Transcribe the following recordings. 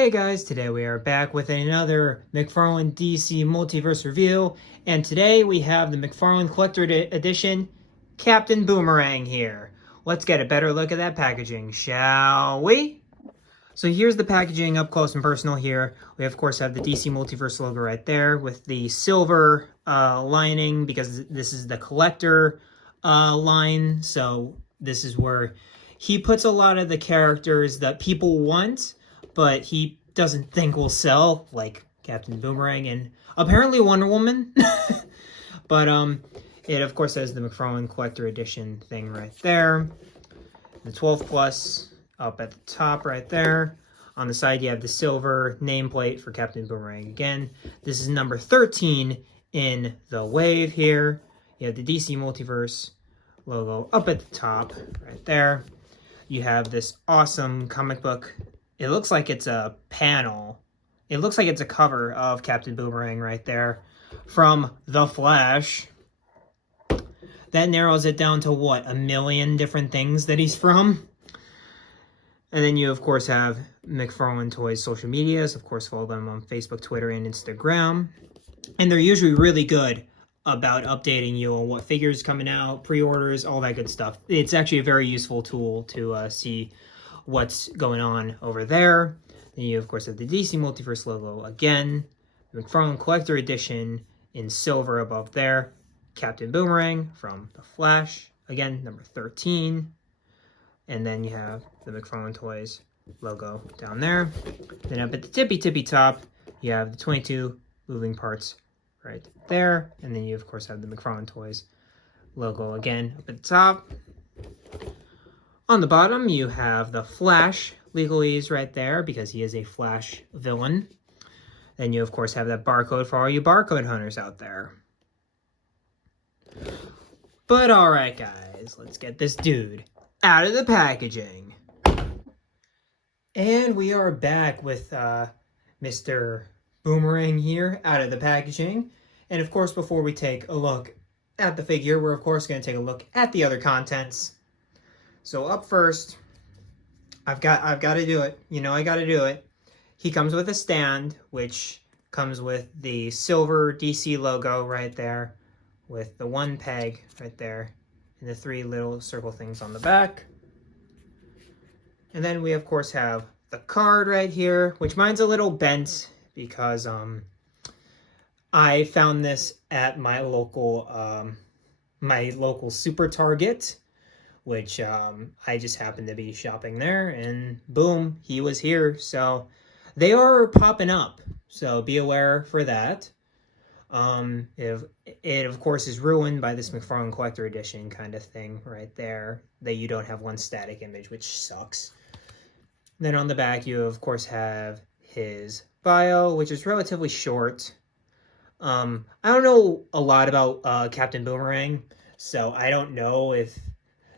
Hey guys, today we are back with another McFarlane DC Multiverse review, and today we have the McFarlane Collector Edition Captain Boomerang here. Let's get a better look at that packaging, shall we? So here's the packaging up close and personal here. We of course have the DC Multiverse logo right there with the silver lining because this is the collector line, so this is where he puts a lot of the characters that people want but he doesn't think will sell, like Captain Boomerang and apparently Wonder Woman. But it of course has the McFarlane Collector Edition thing right there. The 12 plus up at the top right there. On the side you have the silver nameplate for Captain Boomerang again. This is number 13 in the wave here. You have the DC Multiverse logo up at the top right there. You have this awesome comic book. It looks like it's a panel. It looks like it's a cover of Captain Boomerang right there from The Flash. That narrows it down to, what, a million different things that he's from? And then you, of course, have McFarlane Toys social medias. Of course, follow them on Facebook, Twitter, and Instagram. And they're usually really good about updating you on what figures coming out, pre-orders, all that good stuff. It's actually a very useful tool to see what's going on over there. Then you, of course, have the DC Multiverse logo again. The McFarlane Collector Edition in silver above there. Captain Boomerang from The Flash. Again, number 13. And then you have the McFarlane Toys logo down there. Then up at the tippy top, you have the 22 moving parts right there. And then you, of course, have the McFarlane Toys logo again up at the top. On the bottom, you have the Flash legalese right there because he is a Flash villain. Then you, of course, have that barcode for all you barcode hunters out there. But alright, guys, let's get this dude out of the packaging. And we are back with Mr. Boomerang here out of the packaging. And, of course, before we take a look at the figure, we're, of course, going to take a look at the other contents. So up first, I've got to do it. You know I got to do it. He comes with a stand, which comes with the silver DC logo right there, with the one peg right there, and the three little circle things on the back. And then we of course have the card right here, which mine's a little bent because I found this at my local Super Target, which I just happened to be shopping there, and boom, he was here. So they are popping up, so be aware for that. If it of course is ruined by this McFarlane Collector Edition kind of thing right there, that you don't have one static image, which sucks. Then on the back you of course have his bio, which is relatively short. I don't know a lot about Captain Boomerang, so I don't know if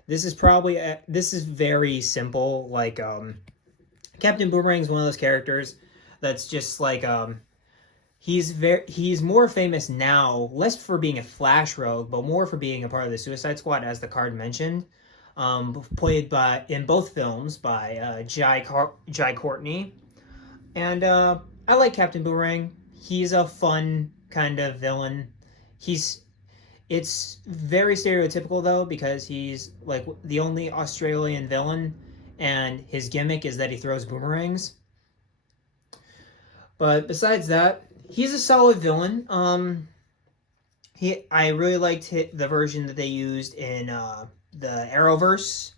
this is this is very simple. Like, Captain Boomerang is one of those characters that's just like, he's more famous now, less for being a Flash rogue, but more for being a part of the Suicide Squad, as the card mentioned. Played in both films by Jai Courtney. And I like Captain Boomerang. He's a fun kind of villain. It's very stereotypical, though, because he's, like, the only Australian villain, and his gimmick is that he throws boomerangs. But besides that, he's a solid villain. I really liked the version that they used in the Arrowverse.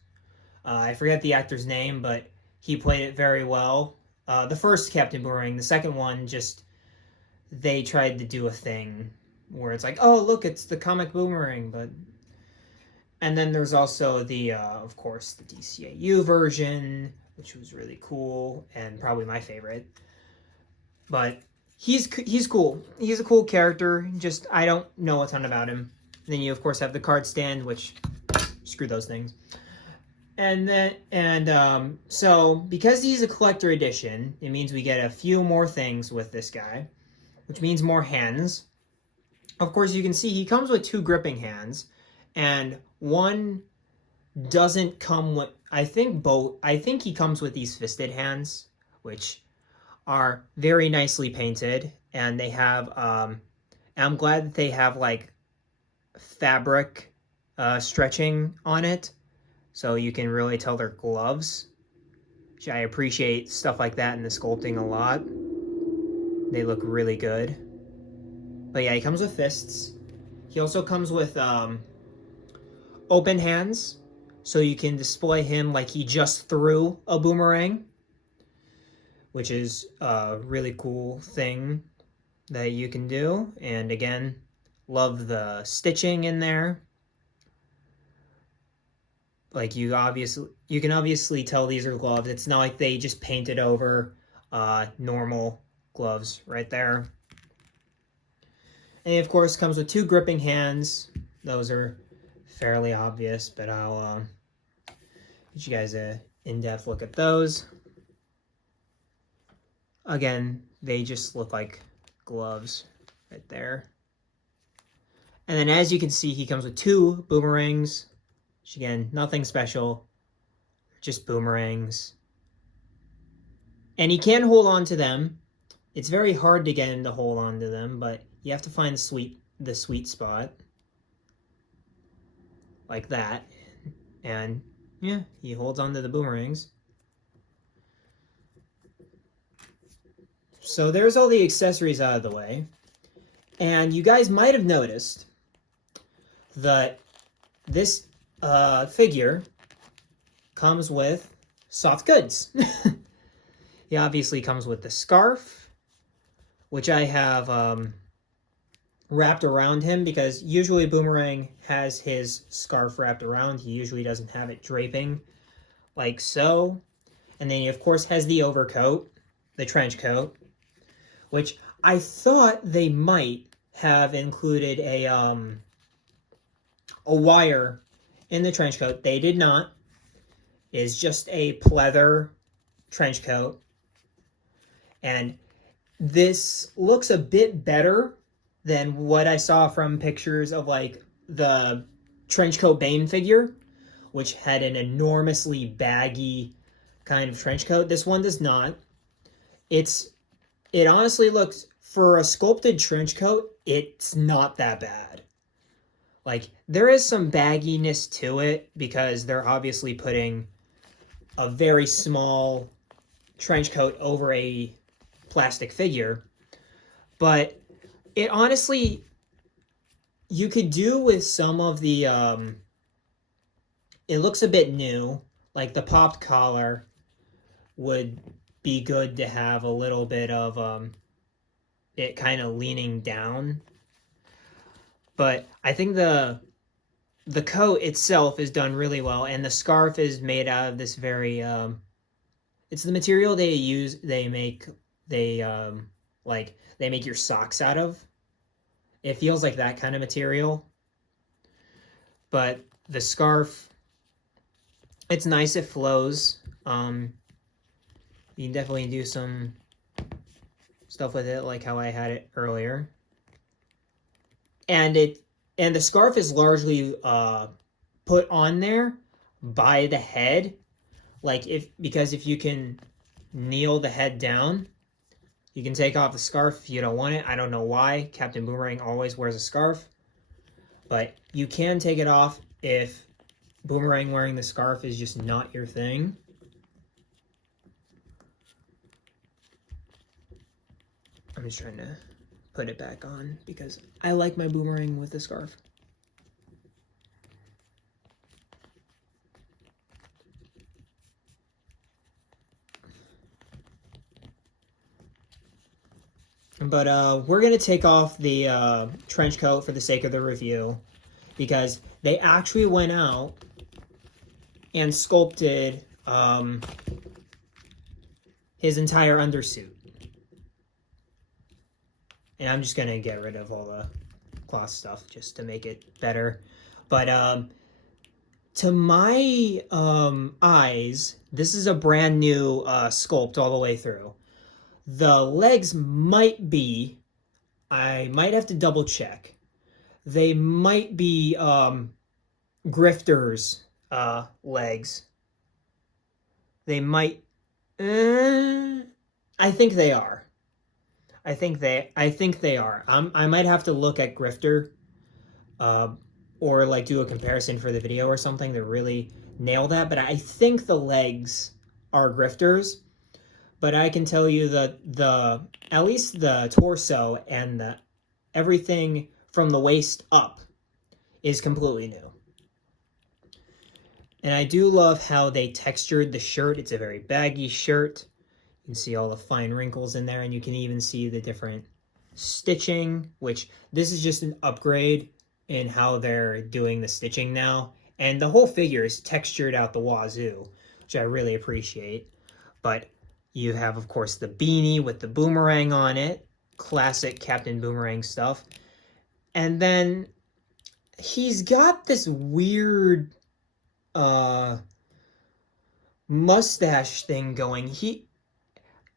I forget the actor's name, but he played it very well. The first Captain Boomerang, the second one, they tried to do a thing where it's like, oh, look, it's the comic Boomerang, but... And then there's also the, of course, the DCAU version, which was really cool, and probably my favorite. But he's cool. He's a cool character, just I don't know a ton about him. Then you, of course, have the card stand, which, screw those things. And then, so, because he's a collector edition, it means we get a few more things with this guy, which means more hands. Of course, you can see he comes with two gripping hands, and one doesn't come with, I think he comes with these fisted hands, which are very nicely painted, and they have, I'm glad that they have like fabric stretching on it, so you can really tell they're gloves. Which I appreciate stuff like that in the sculpting a lot. They look really good. But yeah, he comes with fists. He also comes with open hands, so you can display him like he just threw a boomerang, which is a really cool thing that you can do. And again, love the stitching in there. Like you can obviously tell these are gloves. It's not like they just painted over normal gloves right there. And he, of course, comes with 2 gripping hands. Those are fairly obvious, but I'll get you guys a in-depth look at those. Again, they just look like gloves right there. And then as you can see, he comes with 2 boomerangs, which again, nothing special, just boomerangs. And he can hold on to them. It's very hard to get him to hold on to them, but you have to find the sweet spot. Like that. And yeah, he holds on to the boomerangs. So there's all the accessories out of the way. And you guys might have noticed that this figure comes with soft goods. He obviously comes with the scarf, which I have wrapped around him, because usually Boomerang has his scarf wrapped around. He usually doesn't have it draping like so. And then he, of course, has the overcoat, the trench coat, which I thought they might have included a wire in the trench coat. They did not. It's just a pleather trench coat. And this looks a bit better than what I saw from pictures of like the trench coat Bane figure, which had an enormously baggy kind of trench coat. This one does not. It honestly looks, for a sculpted trench coat, it's not that bad. Like, there is some bagginess to it because they're obviously putting a very small trench coat over a plastic figure. But it honestly, you could do with some of the, it looks a bit new. Like the popped collar would be good to have a little bit of it kind of leaning down. But I think the coat itself is done really well, and the scarf is made out of this very it's the material they make your socks out of. It feels like that kind of material. But the scarf, it's nice, it flows. You can definitely do some stuff with it, like how I had it earlier. And the scarf is largely put on there by the head. Like because if you can kneel the head down, you can take off the scarf if you don't want it. I don't know why. Captain Boomerang always wears a scarf. But you can take it off if Boomerang wearing the scarf is just not your thing. I'm just trying to put it back on because I like my Boomerang with the scarf. But we're going to take off the trench coat for the sake of the review, because they actually went out and sculpted his entire undersuit. And I'm just going to get rid of all the cloth stuff just to make it better. But to my eyes, this is a brand new sculpt all the way through. The legs might be, I might have to double check. They might be Grifter's legs. They might, I think they are. I think they are. I might have to look at Grifter, uh, or like do a comparison for the video or something to really nail that. But I think the legs are Grifters. But I can tell you that the at least the torso and the everything from the waist up is completely new. And I do love how they textured the shirt. It's a very baggy shirt. You can see all the fine wrinkles in there, and you can even see the different stitching, which this is just an upgrade in how they're doing the stitching now. And the whole figure is textured out the wazoo, which I really appreciate. But you have, of course, the beanie with the boomerang on it. Classic Captain Boomerang stuff. And then he's got this weird mustache thing going.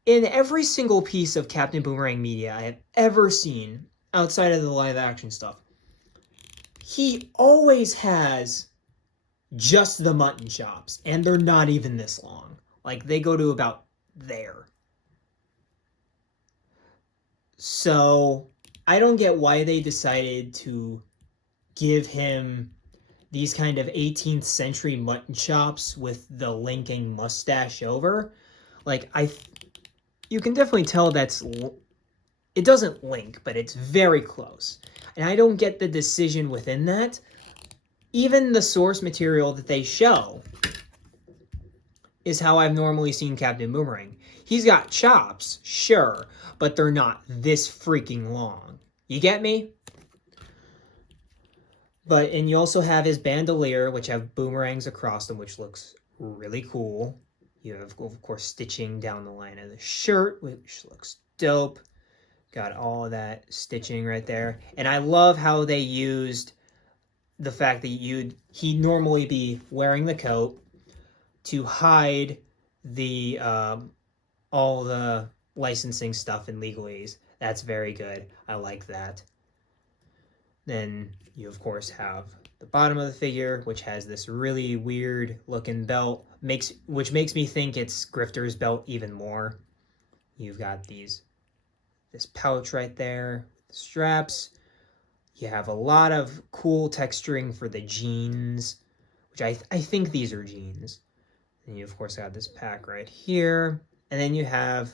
In every single piece of Captain Boomerang media I have ever seen, outside of the live action stuff, he always has just the mutton chops, and they're not even this long. Like, they go to about there. So, I don't get why they decided to give him these kind of 18th century mutton chops with the linking mustache over. Like, you can definitely tell it doesn't link, but it's very close. And I don't get the decision within that. Even the source material that they show is how I've normally seen Captain Boomerang. He's got chops, sure, but they're not this freaking long. You get me? And you also have his bandolier, which have boomerangs across them, which looks really cool. You have, of course, stitching down the line of the shirt, which looks dope. Got all of that stitching right there. And I love how they used the fact that he'd normally be wearing the coat to hide the all the licensing stuff and legalese. That's very good. I like that. Then you, of course, have the bottom of the figure, which has this really weird looking belt, which makes me think it's Grifter's belt even more. You've got this pouch right there, straps. You have a lot of cool texturing for the jeans, which I think these are jeans. And you, of course, have this pack right here. And then you have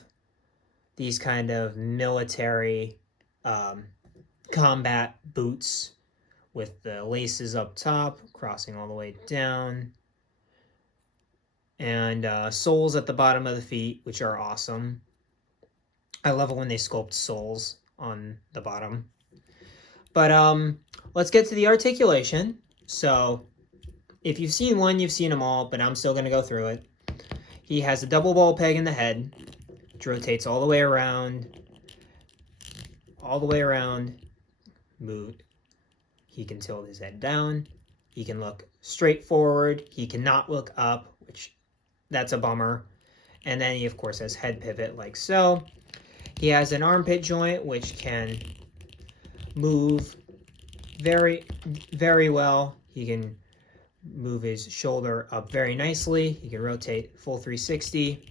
these kind of military combat boots with the laces up top, crossing all the way down. And soles at the bottom of the feet, which are awesome. I love it when they sculpt soles on the bottom. But let's get to the articulation. So if you've seen one, you've seen them all, but I'm still going to go through it. He has a double ball peg in the head, which rotates all the way around. Move. He can tilt his head down. He can look straight forward. He cannot look up, which that's a bummer. And then he, of course, has head pivot like so. He has an armpit joint, which can move very, very well. He can move his shoulder up very nicely. He can rotate full 360.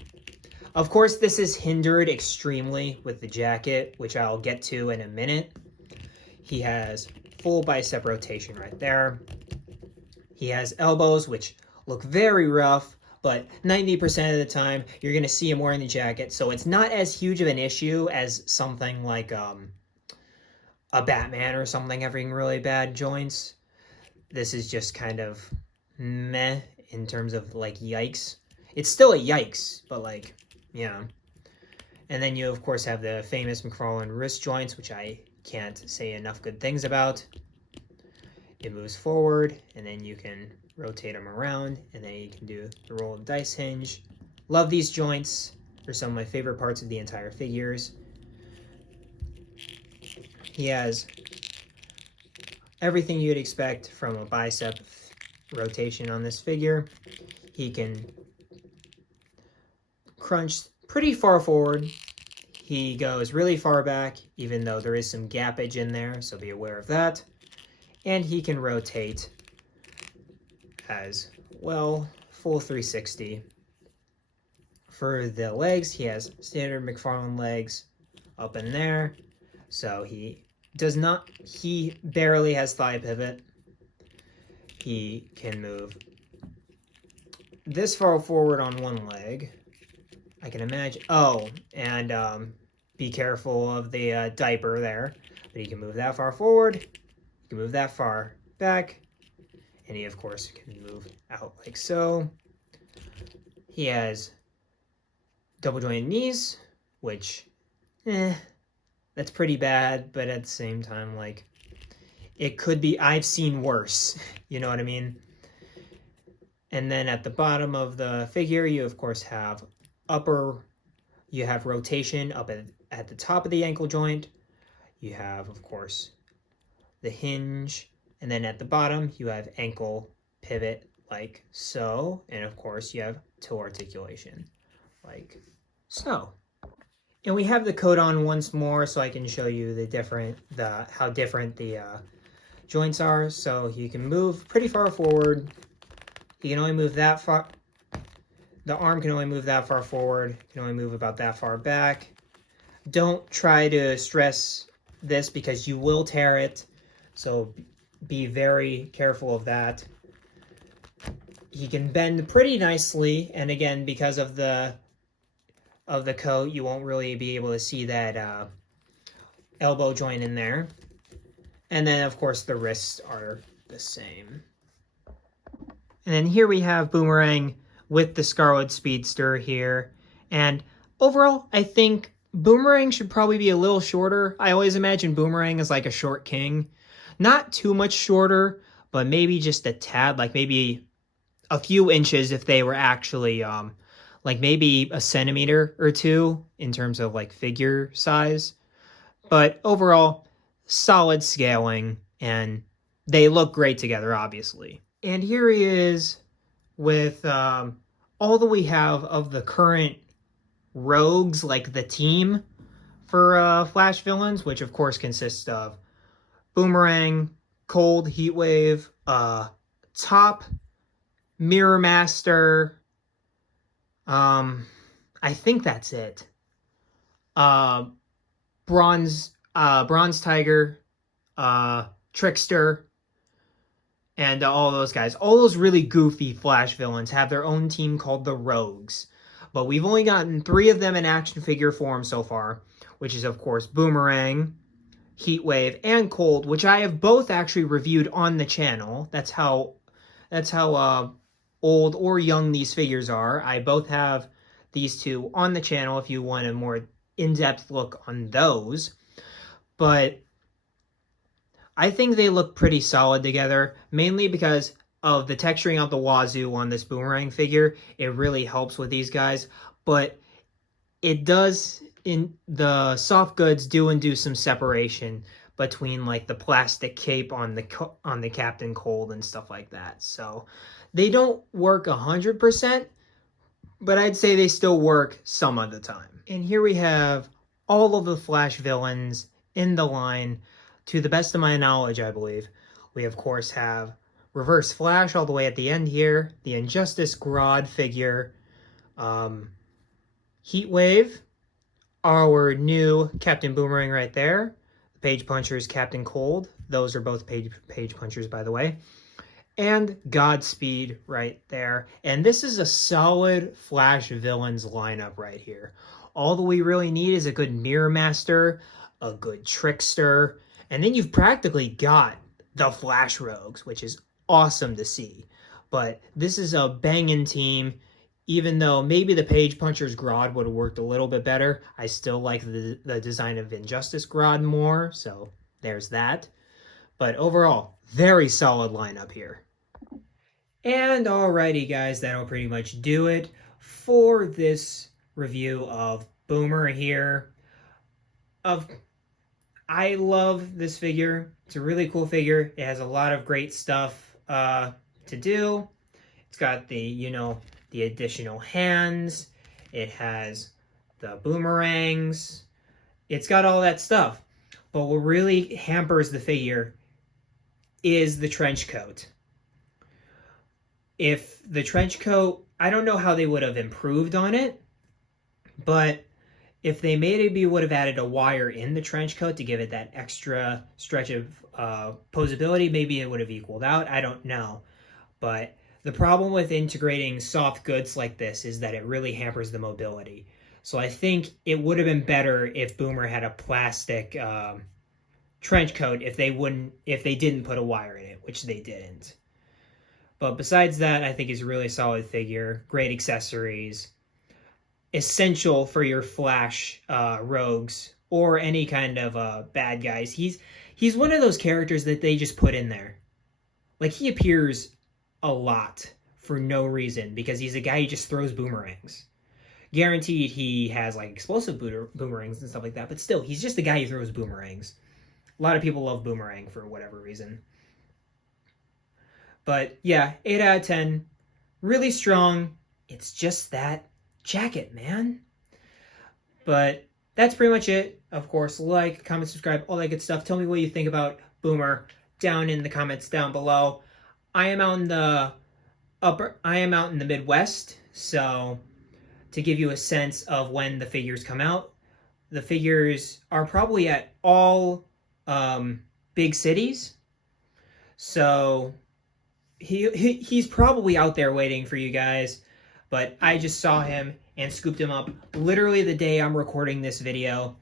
Of course, this is hindered extremely with the jacket, which I'll get to in a minute. He has full bicep rotation right there. He has elbows, which look very rough, but 90% of the time, you're going to see him wearing the jacket, so it's not as huge of an issue as something like a Batman or something having really bad joints. This is just kind of meh in terms of, like, yikes. It's still a yikes, but, like, yeah. And then you, of course, have the famous McFarlane wrist joints, which I can't say enough good things about. It moves forward, and then you can rotate them around, and then you can do the roll of dice hinge. Love these joints. They're some of my favorite parts of the entire figures. He has everything you'd expect from a bicep rotation on this figure. He can crunch pretty far forward. He goes really far back, even though there is some gappage in there, so be aware of that. And he can rotate as well, full 360 for the legs, he has standard McFarlane legs up in there. So he barely has thigh pivot. He can move this far forward on one leg. I can imagine. Oh, and be careful of the diaper there. But he can move that far forward. He can move that far back. And he, of course, can move out like so. He has double jointed knees, which, that's pretty bad. But at the same time, like, it could be, I've seen worse. You know what I mean? And then at the bottom of the figure, you, of course, have you have rotation up at the top of the ankle joint. You have, of course, the hinge. And then at the bottom, you have ankle pivot like so. And of course, you have toe articulation like so. And we have the coat on once more so I can show you how different the joints are. So you can move pretty far forward. You can only move that far. The arm can only move that far forward. You can only move about that far back. Don't try to stress this because you will tear it. So be very careful of that. He can bend pretty nicely. And again, because of the coat, you won't really be able to see that elbow joint in there. And then, of course, the wrists are the same. And then here we have Boomerang with the Scarlet Speedster here. And overall, I think Boomerang should probably be a little shorter. I always imagine Boomerang as like a short king. Not too much shorter, but maybe just a tad, like maybe a few inches if they were actually, like maybe a centimeter or two in terms of like figure size. But overall, solid scaling, and they look great together, obviously. And here he is with all that we have of the current rogues, like the team for Flash villains, which of course consists of Boomerang, Cold, Heatwave, Top, Mirror Master, I think that's it. Bronze Tiger, Trickster, and all those guys. All those really goofy Flash villains have their own team called the Rogues. But we've only gotten 3 of them in action figure form so far, which is, of course, Boomerang, Heatwave, and Cold, which I have both actually reviewed on the channel. That's how old or young these figures are. I both have these two on the channel if you want a more in-depth look on those. But I think they look pretty solid together, mainly because of the texturing out the wazoo on this Boomerang figure. It really helps with these guys, but it does, in the soft goods, do some separation between like the plastic cape on the Captain Cold and stuff like that. So they don't work 100%, but I'd say they still work some of the time. And here we have all of the Flash villains in the line. To the best of my knowledge, I believe, we of course have Reverse Flash all the way at the end here, the Injustice Grodd figure, Heatwave, our new Captain Boomerang right there, the Page Punchers Captain Cold, those are both page punchers by the way, and Godspeed right there. And this is a solid Flash villains lineup right here. All that we really need is a good Mirror Master, a good Trickster, and then you've practically got the Flash Rogues, which is awesome to see. But this is a banging team. Even though maybe the Page Punchers Grodd would have worked a little bit better, I still like the design of Injustice Grodd more, so there's that. But overall, very solid lineup here. And alrighty guys, that'll pretty much do it for this review of Boomer here. I love this figure. It's a really cool figure. It has a lot of great stuff to do. It's got the additional hands. It has the boomerangs. It's got all that stuff. But what really hampers the figure is the trench coat. If the trench coat, I don't know how they would have improved on it, But if they maybe would have added a wire in the trench coat to give it that extra stretch of posability, maybe it would have equaled out. I don't know. But the problem with integrating soft goods like this is that it really hampers the mobility. So I think it would have been better if Boomer had a plastic trench coat if they didn't put a wire in it, which they didn't. But besides that, I think he's a really solid figure, great accessories, essential for your Flash rogues or any kind of bad guys. He's one of those characters that they just put in there. Like, he appears a lot for no reason because he's a guy who just throws boomerangs. Guaranteed he has like explosive boomerangs and stuff like that, but still, he's just a guy who throws boomerangs. A lot of people love Boomerang for whatever reason. But yeah, 8 out of 10. Really strong. It's just that jacket, man. But that's pretty much it. Of course, like, comment, subscribe, all that good stuff. Tell me what you think about Boomer down in the comments down below. I am out in the Midwest, so to give you a sense of when the figures come out, the figures are probably at all big cities. So he's probably out there waiting for you guys, but I just saw him and scooped him up literally the day I'm recording this video.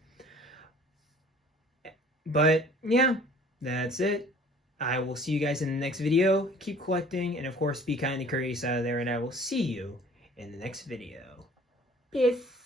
But yeah, that's it. I will see you guys in the next video. Keep collecting, and of course, be kind and curious out there, and I will see you in the next video. Peace.